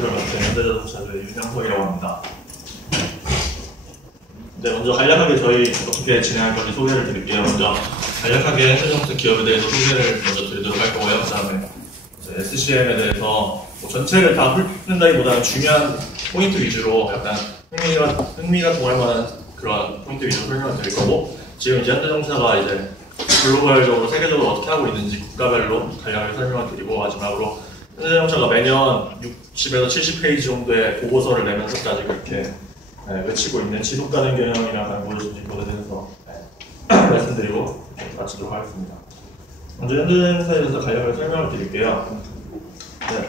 발표를 맡은 현대자동차의 윤영석이라고 합니다. 네, 먼저 간략하게 저희 어떻게 진행할 건지 소개를 드릴게요. 먼저 간략하게 현대자동차 기업에 대해서 소개를 먼저 드리도록 할 거고요. 그 다음에 SCM에 대해서 전체를 다 훑는다기보다는 중요한 포인트 위주로 약간 흥미가 동할 만한 그런 포인트 위주로 설명을 드릴 거고, 지금 이제 현대자동차가 이제 글로벌적으로 세계적으로 어떻게 하고 있는지 국가별로 간략하게 설명을 드리고, 마지막으로 현대자동차가 매년 60에서 70페이지 정도의 보고서를 내면서까지 그렇게 외치고 있는 지속가능 경영이랑 보여주신 것에 대해서 말씀드리고 마치도록 하겠습니다. 먼저 현대자동차에 대해서 간략하게 설명을 드릴게요. 네.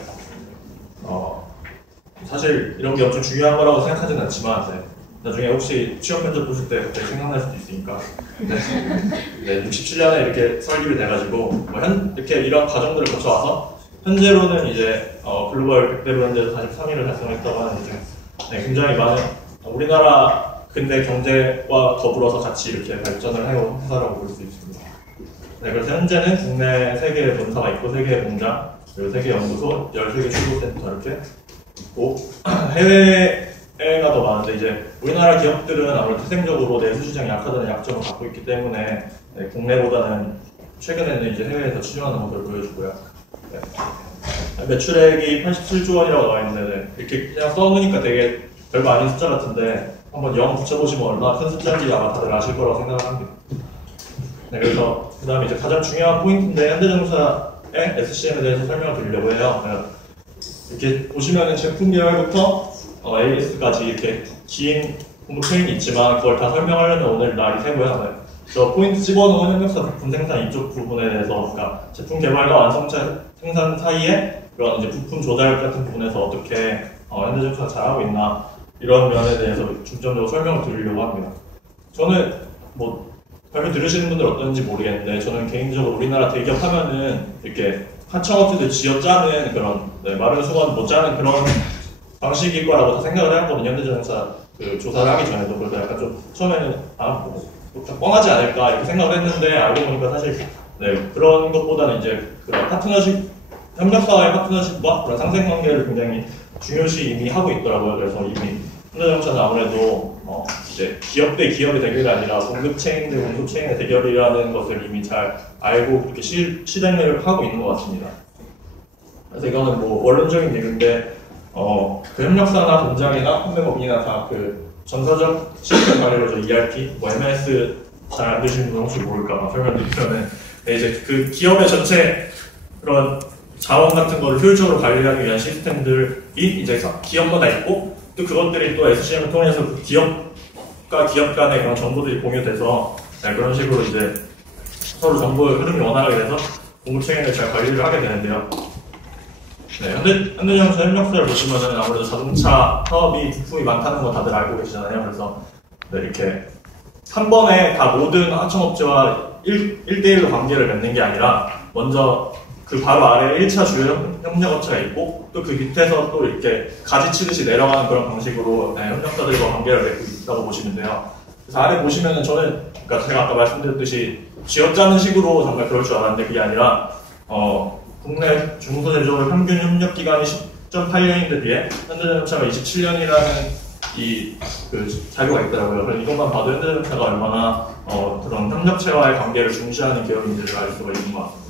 사실 이런 게 엄청 중요한 거라고 생각하지는 않지만, 나중에 혹시 취업 면접 보실 때 갑자기 생각날 수도 있으니까, 67년에 이렇게 설립이 돼가지고 이렇게 이런 과정들을 거쳐와서 현재로는 이제 글로벌 100대 브랜드에서 43위를 달성했다고 하는데, 굉장히 많은 우리나라 근대 경제와 더불어서 같이 이렇게 발전을 해온 회사라고 볼 수 있습니다. 그래서 현재는 국내 3개의 본사가 있고 3개의 공장, 그리고 3개 연구소, 13개 출고센터 이렇게 있고, 해외가 더 많은데, 이제 우리나라 기업들은 아무래도 태생적으로 내수 시장이 약하다는 약점을 갖고 있기 때문에 국내보다는 최근에는 이제 해외에서 치중하는 모습을 보여주고요. 매출액이 87조 원이라고 나와 있는데, 이렇게 그냥 써놓으니까 되게 별거 아닌 숫자 같은데 한번 0 붙여보시면 얼마나 큰 숫자인지 아마 다들 아실 거라고 생각을 합니다. 그래서 그 다음에 이제 가장 중요한 포인트인데, 현대자동차의 SCM에 대해서 설명을 드리려고 해요. 이렇게 보시면은 제품 계열부터 AS까지 이렇게 긴 공급 체인이 있지만, 그걸 다 설명하려면 오늘 날이 새고요. 저 포인트 집어넣은 협력사 부품 생산 이쪽 부분에 대해서, 그러니까 제품 개발과 완성차 생산 사이에 그런 이제 부품 조달 같은 부분에서 어떻게 현대자동차가 잘하고 있나, 이런 면에 대해서 중점적으로 설명을 드리려고 합니다. 저는 발표 들으시는 분들 어떤지 모르겠는데, 저는 개인적으로 우리나라 대기업 하면은 이렇게 하청업체들 쥐어짜는 그런, 마른 수건 못 짜는 그런 방식일 거라고 다 생각을 해왔거든요. 현대자동차 그 조사를 하기 전에도. 그래서 약간 좀 처음에는 뻔하지 않을까 이렇게 생각을 했는데, 알고 보니까 사실 그런 것보다는 이제 그런 파트너십, 협력사와의 파트너십과 그런 상생관계를 굉장히 중요시 이미 하고 있더라고요. 그래서 이미 현대자동차는 아무래도 이제 기업 대 기업의 대결이 아니라 공급 체인 대 공급 체인의 대결이라는 것을 이미 잘 알고 그렇게 실행을 하고 있는 것 같습니다. 그래서 이거는 원론적인 얘기인데, 그 협력사나 공장이나 판매법인이나 다 그 전사적 시스템 관리로 ERP, MS 잘 안 되시는 분 혹시 모를까 설명드리면은, 이제 그 기업의 전체 그런 자원 같은 거를 효율적으로 관리하기 위한 시스템들이 이제 기업마다 있고, 또 그것들이 또 SCM을 통해서 그 기업과 기업 간의 그런 정보들이 공유돼서 그런 식으로 이제 서로 정보의 흐름이 원활하게 돼서 공급 체계를 잘 관리를 하게 되는데요. 현대자동차 협력사를 보시면은 아무래도 자동차 사업이 부품이 많다는 거 다들 알고 계시잖아요. 그래서 이렇게 한 번에 다 모든 하청업체와 1대1로 관계를 맺는 게 아니라, 먼저 그 바로 아래에 1차 주요 협력업체가 있고, 또 그 밑에서 또 이렇게 가지 치듯이 내려가는 그런 방식으로 협력사들과 관계를 맺고 있다고 보시면 돼요. 그래서 아래 보시면은 저는, 그러니까 제가 아까 말씀드렸듯이 쥐어짜는 식으로 정말 그럴 줄 알았는데, 그게 아니라 국내 중소제조업 평균 협력 기간이 10.8년인데 비해 현대자동차가 27년이라는 그 자료가 있더라고요. 그래서 이것만 봐도 현대자동차가 얼마나 그런 협력체와의 관계를 중시하는 기업인지를 알 수가 있는 것 같습니다.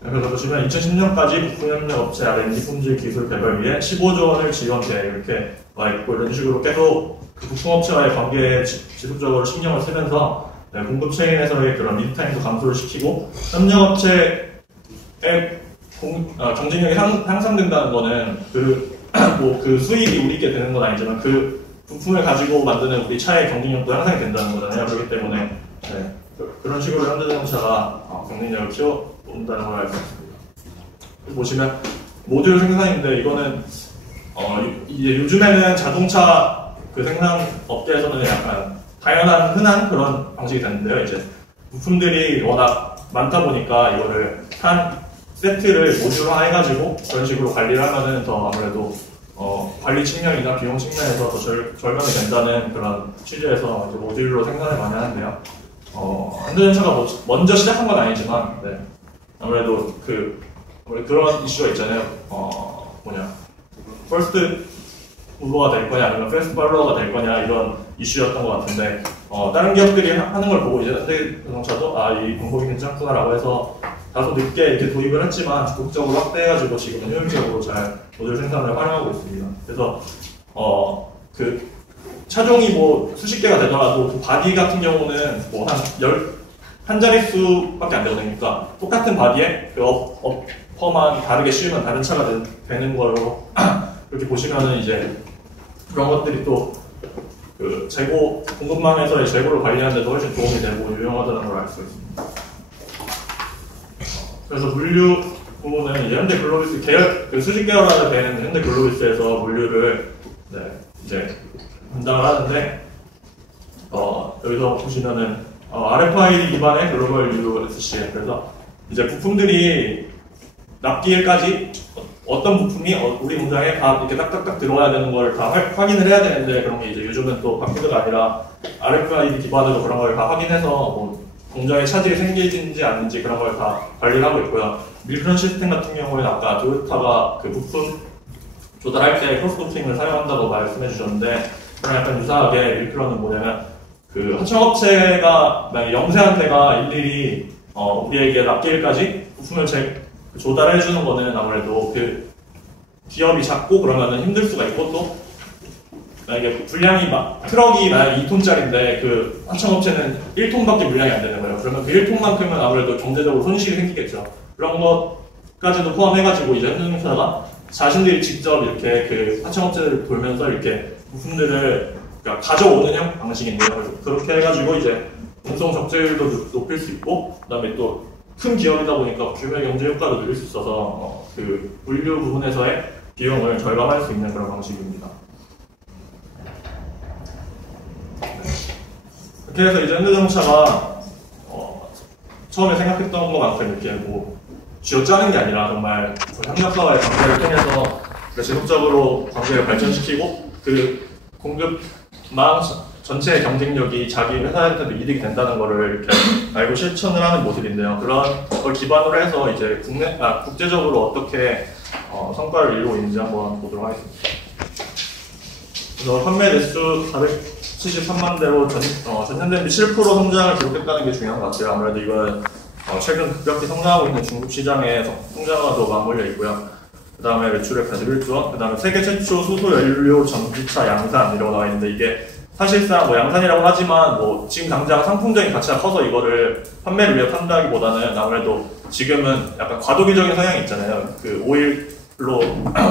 그래서 보시면 2010년까지 부품협력업체 R&D 품질 기술 개발 위해 15조 원을 지원 계획 이렇게 와 있고, 이런 식으로 계속 그 부품업체와의 관계에 지속적으로 신경을 쓰면서 공급 체인에서의 그런 리드타임도 감소를 시키고, 협력업체의 경쟁력이 향상된다는 거는 그 수익이 우리께 되는 건 아니지만 그 부품을 가지고 만드는 우리 차의 경쟁력도 향상이 된다는 거잖아요. 그렇기 때문에 그런 식으로 현대자동차가 경쟁력을 키워온다는 걸 알 수 있습니다. 보시면 모듈 생산인데, 이거는 이제 요즘에는 자동차 그 생산 업계에서는 약간 당연한 흔한 그런 방식이 됐는데요. 이제 부품들이 워낙 많다 보니까 이거를 한 세트를 모듈화 해가지고 그런 식으로 관리를 하면은 더 아무래도 관리 측면이나 비용 측면에서 더 절감이 된다는 그런 취지에서 이제 모듈로 생산을 많이 하는데요. 현대자동차가 먼저 시작한 건 아니지만, 아무래도 그런 이슈가 있잖아요. 퍼스트 무버가 될 거냐 아니면 패스트 팔로워가 될 거냐 이런 이슈였던 것 같은데 다른 기업들이 하는 걸 보고 이제 현대자동차도 이 방법이 괜찮구나라고 해서 다소 늦게 이렇게 도입을 했지만 적극적으로 확대해가지고 지금은 효율적으로 잘 모듈 생산을 활용하고 있습니다. 그래서 그 차종이 뭐 수십 개가 되더라도 그 바디 같은 경우는 뭐 한 자릿수밖에 안 되니까 똑같은 바디에 그 어퍼만 다르게 씌우면 다른 차가 되는 걸로 그렇게 보시면은 이제 그런 것들이 또 그 재고 공급망에서의 재고를 관리하는 데도 훨씬 도움이 되고 유용하다는 걸 알 수 있습니다. 그래서 물류 부분은 이제 현대글로비스 계열 그 수직 계열화가 된 현대글로비스에서 물류를 이제 담당을 하는데 여기서 보시면은 RFID 기반의 글로벌 USC 그래서 이제 부품들이 납기일까지 어떤 부품이 우리 공장에 다 이렇게 딱딱딱 들어와야 되는 걸 다 확인을 해야 되는데 그런 게 이제 요즘은 또 바퀴드가 아니라 RFID 기반으로 그런 걸 다 확인해서 뭐 공장에 차질이 생기는지 아닌지 그런 걸 다 관리를 하고 있고요. 밀크런 시스템 같은 경우에는 아까 토요타가 그 부품 조달할 때 크로스도킹을 사용한다고 말씀해 주셨는데 그랑 약간 유사하게 밀크런은 뭐냐면 그 하청업체가 만약에 영세한테가 일일이 우리에게 납기일까지 부품을 조달해 주는 거는 아무래도 그 기업이 작고 그러면은 힘들 수가 있고 또 만약에 분량이 트럭이 만약에 2톤짜리인데 그 하청업체는 1톤밖에 물량이 안 되는 거예요. 그러면 그 1톤만큼은 아무래도 경제적으로 손실이 생기겠죠. 그런 것까지도 포함해가지고 이제 현대자동차가 자신들이 직접 이렇게 그 하청업체를 돌면서 이렇게 부품들을 그러니까 가져오는 방식인데요. 그래서 그렇게 해가지고 이제 운송 적재율도 높일 수 있고 그다음에 또 큰 기업이다 보니까 규모 경제 효과도 늘릴 수 있어서 그 물류 부분에서의 비용을 절감할 수 있는 그런 방식입니다. 이렇게 해서 이제 현대자동차가 처음에 생각했던 것만큼 이렇게 뭐 쥐어짜는 게 아니라 정말 협력사와의 관계를 통해서 지속적으로 관계를 발전시키고 그 공급망 전체의 경쟁력이 자기 회사한테도 이득이 된다는 것을 이렇게 알고 실천을 하는 모습인데요. 그런 걸 기반으로 해서 이제 국제적으로 어떻게 성과를 이루고 있는지 한번 보도록 하겠습니다. 그래서 판매 대수 473만 대로 전년 대비 7% 성장을 기록했다는 게 중요한 것 같아요. 아무래도 이건 최근 급격히 성장하고 있는 중국 시장의 성장과도 맞물려 있고요. 그 다음에 매출액 81조 원, 그 다음에 세계 최초 수소 연료 전기차 양산이라고 나와 있는데 이게 사실상 뭐 양산이라고 하지만 뭐 지금 당장 상품적인 가치가 커서 이거를 판매를 위해 판다기보다는 아무래도 지금은 약간 과도기적인 성향이 있잖아요. 그 오일로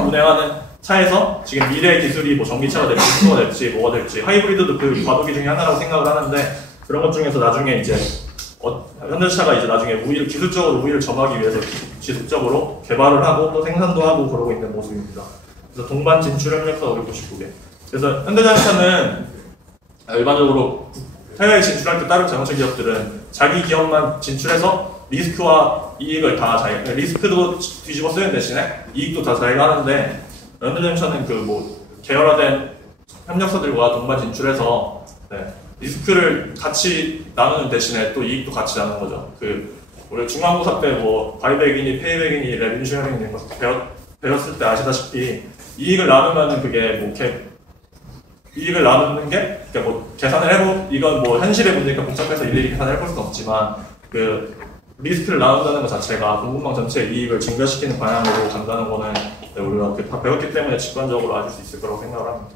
운행하는 차에서 지금 미래의 기술이 뭐 전기차가 될지 수소가 될지 뭐가 될지 하이브리드도 그 과도기 중에 하나라고 생각을 하는데 그런 것 중에서 나중에 이제 현대차가 이제 나중에 기술적으로 우위를 점하기 위해서 지속적으로 개발을 하고 또 생산도 하고 그러고 있는 모습입니다. 그래서 동반 진출 협력사 599개. 그래서 현대자동차는 일반적으로 해외에 진출할 때 다른 자동차 기업들은 자기 기업만 진출해서 리스크와 이익을 다 리스크도 뒤집어 쓰는 대신에 이익도 다 자기가 하는데 현대자동차는 그 뭐 계열화된 협력사들과 동반 진출해서 리스크를 같이 나누는 대신에 또 이익도 같이 나누는 거죠. 그 원래 중간고사 때 뭐 바이백이니 페이백이니 레빈 쉐어링 이런 거 배웠을 때 아시다시피 이익을 나누면은 그게 뭐 이익을 나누는 게 그러니까 뭐 계산을 해보 이건 뭐 현실의 문제니까 복잡해서 일일이 계산을 해볼 수는 없지만 그 리스크를 나눈다는 것 자체가 공급망 전체의 이익을 증가시키는 방향으로 간다는 거는 우리가 다 배웠기 때문에 직관적으로 알 수 있을 거라고 생각을 합니다.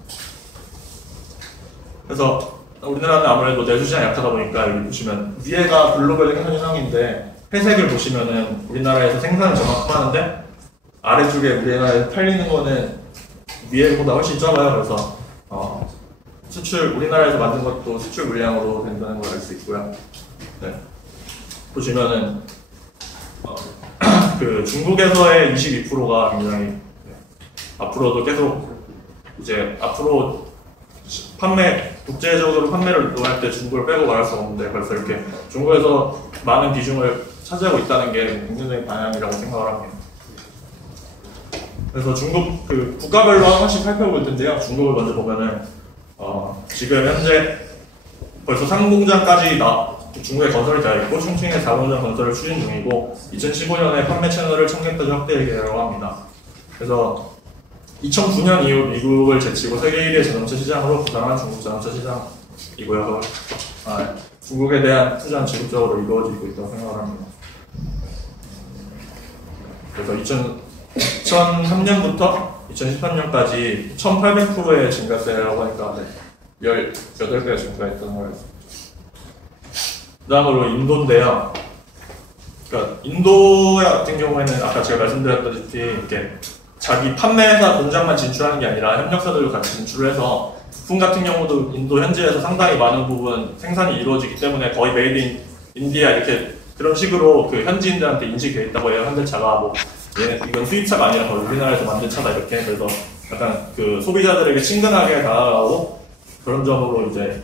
그래서 우리나라는 아무래도 내수시장이 약하다 보니까 여기 보시면 위에가 글로벌 생산 현황인데 회색을 보시면은 우리나라에서 생산을 저만큼 하는데 아래쪽에 우리나라에서 팔리는 거는 위에보다 훨씬 적어요. 그래서 우리나라에서 만든 것도 수출 물량으로 된다는 걸 알 수 있고요. 보시면은 그 중국에서의 22%가 굉장히 앞으로도 계속 이제 앞으로 국제적으로 판매를 할 때 중국을 빼고 말할 수 없는데 벌써 이렇게 중국에서 많은 비중을 차지하고 있다는 게 긍정적인 방향이라고 생각을 합니다. 그래서 중국 그 국가별로 하나씩 살펴볼 텐데요. 중국을 먼저 보면은 지금 현재 벌써 상공장까지 중국에 건설이 되어 있고 충칭에 4공장 건설을 추진 중이고 2015년에 판매 채널을 1000개까지 확대 계획이라고 합니다. 그래서 2009년 이후 미국을 제치고 세계 1위의 자동차 시장으로 부상한 중국 자동차 시장이고요. 중국에 대한 투자는 지속적으로 이루어지고 있다고 생각을 합니다. 그래서 2003년부터 2013년까지 1800%의 증가세라고 하니까 18배가 증가했던 거예요. 그 다음으로 인도인데요. 그러니까 인도 같은 경우에는 아까 제가 말씀드렸다시피 이렇게 자기 판매회사 공장만 진출하는 게 아니라 협력사들도 같이 진출을 해서 부품 같은 경우도 인도 현지에서 상당히 많은 부분 생산이 이루어지기 때문에 거의 메이드 인 인디아 이렇게 그런 식으로 그 현지인들한테 인식되어 있다고 해요. 현대차가 뭐 이건 수입차가 아니라 거의 우리나라에서 만든 차다 이렇게. 그래서 약간 그 소비자들에게 친근하게 다가가고 그런 점으로 이제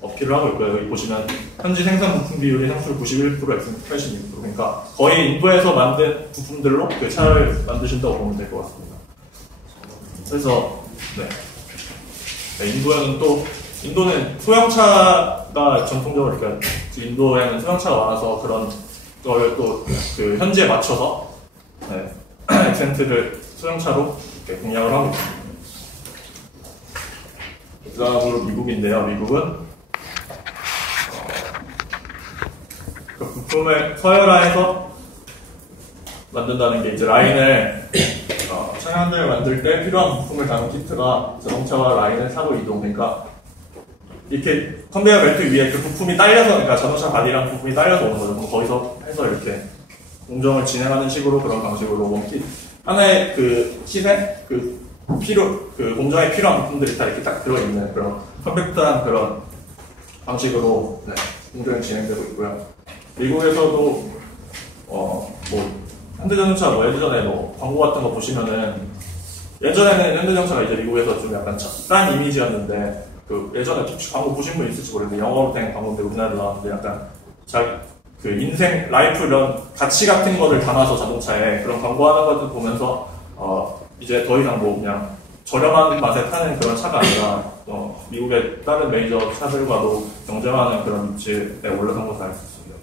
어필을 하고 있고요. 여기 보시면 현지 생산 부품 비율이 상술 91%, 엑스포트 86%. 그러니까 거의 인도에서 만든 부품들로 그 차를 만드신다고 보면 될 것 같습니다. 그래서 인도는 소형차가 전통적으로 그러니까 인도에는 소형차가 많아서 그런 걸 또 그 현지에 맞춰서 액센트를 소형차로 이렇게 공략을 하고 있습니다. 그 다음으로 미국인데요. 미국은 그 부품을 서열화해서 만든다는 게 이제 라인을 차량을 만들 때 필요한 부품을 담은 키트가 자동차와 라인을 사고 이동. 그러니까 이렇게 컨베이어 벨트 위에 그 부품이 딸려서, 그러니까 자동차 바디랑 부품이 딸려서 오는 거죠. 그럼 거기서 해서 이렇게 공정을 진행하는 식으로 그런 방식으로 원킷 하나의 그 킷에 그 공정에 필요한 부품들이 다 이렇게 딱 들어있는 그런 컴팩트한 그런 방식으로 공정이 진행되고 있고요. 미국에서도 현대자동차 예전에 광고 같은 거 보시면은 예전에는 현대자동차가 이제 미국에서 좀 약간 싼 이미지였는데 그 예전에 혹시 광고 보신 분 있을지 모르겠는데 영어로 된 광고인데 우리나라에 나왔는데 약간 그 인생 라이프 이런 가치 같은 거를 담아서 자동차에 그런 광고하는 것들 보면서 이제 더 이상 그냥 저렴한 맛에 파는 그런 차가 아니라 미국의 다른 메이저 차들과도 경쟁하는 그런 위치에 올라선 것을 알 수 있습니다.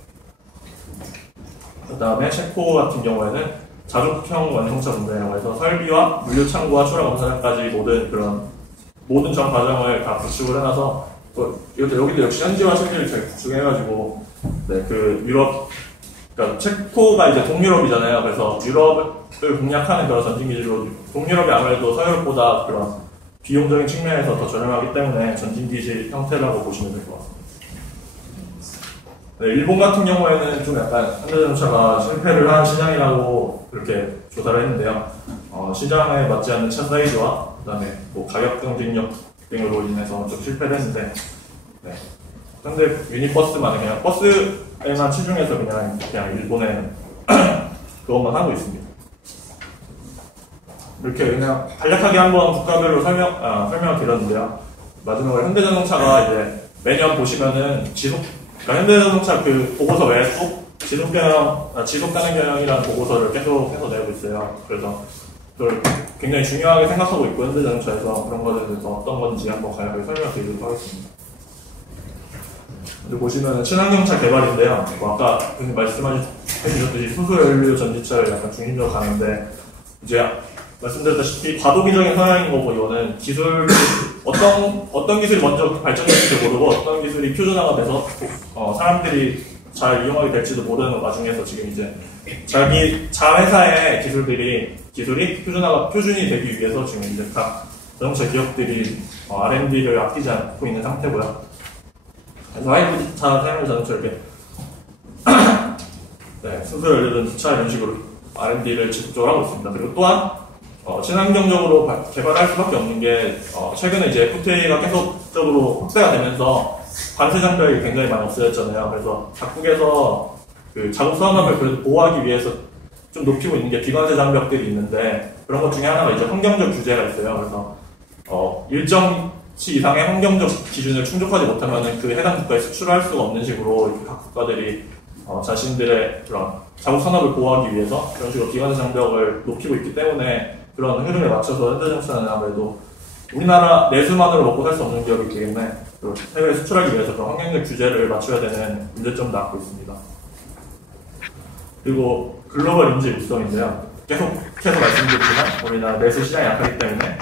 그 다음에 체코 같은 경우에는 자족형 완성차 분배라고 해서 설비와 물류 창고와 추락 검사장까지 모든 전 과정을 다 구축을 해놔서 여기도 역시 현지화 실기를 잘 구축해가지고 그러니까 체코가 이제 동유럽이잖아요. 그래서 유럽을 공략하는 그런 전진 기술로 동유럽이 아무래도 서유럽보다 그런 비용적인 측면에서 더 저렴하기 때문에 전진 기술 형태라고 보시면 될 것 같습니다. 일본 같은 경우에는 좀 약간 현대자동차가 실패를 한 시장이라고 그렇게 조사를 했는데요. 시장에 맞지 않는 차 사이즈와 그다음에 가격 경쟁력 등으로 인해서 좀 실패를 했는데, 현대 유니버스만은 그냥 버스에만 치중해서 그냥 일본에 그것만 하고 있습니다. 이렇게 그냥 간략하게 한번 국가별로 설명을 드렸는데요. 마지막으로 현대자동차가 이제 매년 보시면은 그러니까 현대자동차 그 보고서 외에 또 지속 가능 경영이라는 보고서를 계속해서 내고 있어요. 그래서 그걸 굉장히 중요하게 생각하고 있고 현대자동차에서 그런 것에 대해서 어떤 건지 한번 간략하게 설명드리도록 하겠습니다. 근데 보시면 친환경차 개발인데요. 아까 말씀해주셨듯이 수소연료 전지차를 약간 중심적으로 가는데 이제 말씀드렸다시피 과도기적인 성향인 거고 이거는 어떤 기술이 먼저 발전될지도 모르고 어떤 기술이 표준화가 돼서 사람들이 잘 이용하게 될지도 모르는 와중에서 지금 이제 회사의 기술이 표준이 되기 위해서 지금 이제 각 자동차 기업들이 R&D를 아끼지 않고 있는 상태고요. 그래서 하이브리드차, 사용용 자동차 이렇게 수소연료 전지차 이런 식으로 R&D를 지속적으로 하고 있습니다. 그리고 또한 친환경적으로 개발할 수밖에 없는 게 최근에 이제 FTA가 계속적으로 확대가 되면서 관세 장벽이 굉장히 많이 없어졌잖아요. 그래서 각국에서 그 자국 산업을 그래도 보호하기 위해서 좀 높이고 있는 게 비관세 장벽들이 있는데 그런 것 중에 하나가 이제 환경적 규제가 있어요. 그래서 일정치 이상의 환경적 기준을 충족하지 못하면 그 해당 국가에 수출할 수가 없는 식으로 이렇게 각 국가들이 자신들의 그런 자국 산업을 보호하기 위해서 그런 식으로 비관세 장벽을 높이고 있기 때문에 그런 흐름에 맞춰서 현대자동차는 아무래도 우리나라 내수만으로 먹고 살 수 없는 기업이기 때문에 해외에 수출하기 위해서 그런 환경적 규제를 맞춰야 되는 문제점도 안고 있습니다. 그리고 글로벌 인재 육성인데요. 계속해서 말씀드리지만 우리나라 내수 시장이 약하기 때문에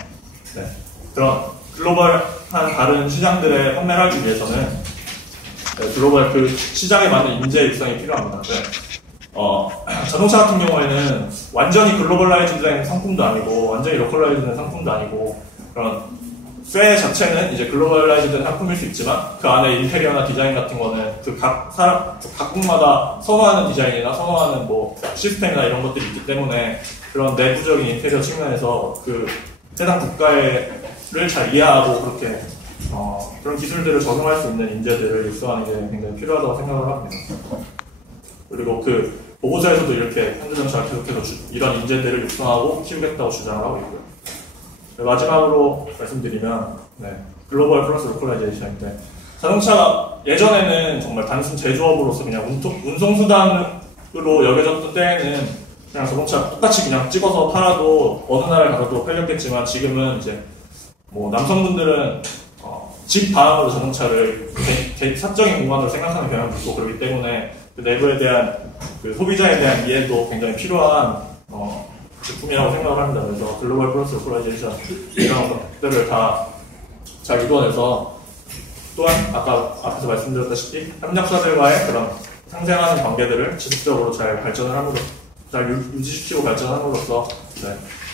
네, 그런 글로벌한 다른 시장들의 판매를 하기 위해서는 네, 글로벌 그 시장에 맞는 인재 육성이 필요합니다. 네. 자동차 같은 경우에는 완전히 글로벌라이즈된 상품도 아니고 완전히 로컬라이즈된 상품도 아니고 그런 쇠 자체는 이제 글로벌라이즈된 상품일 수 있지만 그 안에 인테리어나 디자인 같은 거는 그 각국마다 선호하는 디자인이나 선호하는 뭐 시스템이나 이런 것들이 있기 때문에 그런 내부적인 인테리어 측면에서 그 해당 국가를 잘 이해하고 그렇게 그런 기술들을 적용할 수 있는 인재들을 육성하는 게 굉장히 필요하다고 생각을 합니다. 그리고 그 보고서에서도 이렇게 현대자동차가 계속해서 이런 인재들을 육성하고 키우겠다고 주장을 하고 있고요. 마지막으로 말씀드리면 글로벌 플러스 로컬라이제이션인데 자동차가 예전에는 정말 단순 제조업으로서 그냥 운송수단으로 여겨졌던 때에는 그냥 자동차 똑같이 그냥 찍어서 팔아도 어느 나라에 가서도 팔렸겠지만 지금은 이제 뭐 남성분들은 집 다음으로 자동차를 사적인 공간으로 생각하는 경향도 있고 그렇기 때문에 그 내부에 대한 그 소비자에 대한 이해도 굉장히 필요한 제품이라고 생각을 합니다. 그래서 글로벌 플러스 로컬라이제이션 이런 것들을 다 잘 이루어내서 또한 아까 앞에서 말씀드렸다시피 협력사들과의 그런 상생하는 관계들을 지속적으로 잘 발전을 함으로써 잘 유지시키고 발전함으로써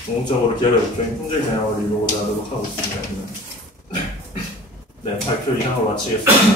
공공적으로 기업의 목표인 품질 경영을 이루고자 노력하고 있습니다. 네, 발표 이상으로 마치겠습니다.